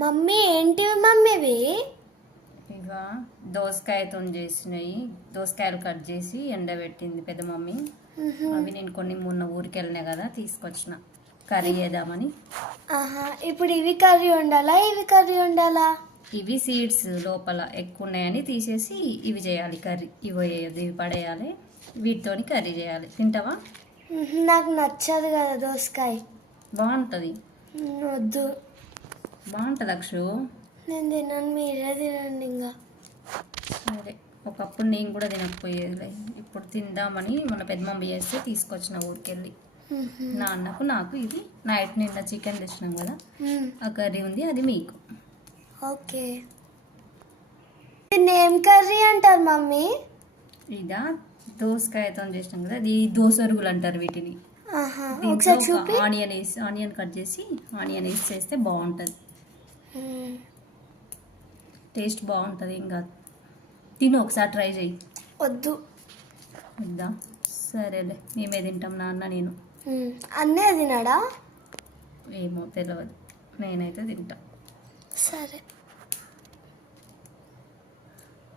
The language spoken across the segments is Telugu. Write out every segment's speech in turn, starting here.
మమ్మీ ఏంటివి మమ్మీవి? ఇక దోసకాయతో చేసినాయి. దోసకాయలు కట్ చేసి ఎండబెట్టింది పెద్ద మమ్మీ. అవి నేను కొన్ని మొన్న ఊరికి వెళ్ళినా కదా, తీసుకొచ్చిన కర్రీ చేద్దామని. ఇప్పుడు ఇవి కర్రీ ఉండాలా, ఇవి కర్రీ ఉండాలా? ఇవి సీడ్స్ లోపల ఎక్కువ ఉన్నాయని తీసేసి ఇవి చేయాలి కర్రీ. ఇవి పడేయాలి, వీటితోని కర్రీ చేయాలి. తింటావా? నాకు నచ్చదు కదా దోసకాయ. బాగుంటుంది. వద్దు. బాగుంటుంది అక్షు. నేను తినను, మీరే తినండి. ఇంకా సరే, ఒకప్పుడు నేను కూడా తినకపోయేది, ఇప్పుడు తిందామని మన పెద్ద మమ్మీ చేస్తే తీసుకొచ్చిన ఊరికెళ్ళి. నాన్నకు నాకు ఇది నైట్ నిన్న చికెన్ తెచ్చినాం కదా, ఆ కర్రీ ఉంది, అది మీకు. ఓకే. దీన్ని ఏం కర్రీ అంటారు మమ్మీ? ఇదా దోసకాయతో చేసినాం కదా, అది దోసరుగులు అంటారు వీటిని. ఆనియన్ కట్ చేసి ఆనియన్ వేసి చేస్తే బాగుంటుంది, టేస్ట్ బాగుంటుంది. ఇంకా తిను, ఒకసారి ట్రై చేయి. వద్దు. వద్దా? సరేలే, మేమే తింటాం, నాన్న నేను. అన్నీ తినాడా? ఏమో తెలియదు, నేనైతే తింటా. సరే.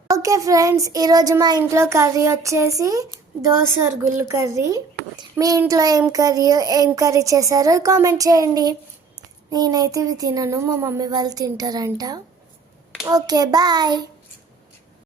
ఓకే ఫ్రెండ్స్, ఈరోజు మా ఇంట్లో కర్రీ వచ్చేసి దోసరుగుళ్ళు కర్రీ. మీ ఇంట్లో ఏం కర్రీ చేశారో కామెంట్ చేయండి. నేనైతే ఇవి తినను, మా మమ్మీ వాళ్ళు తింటారంట. Okay, bye.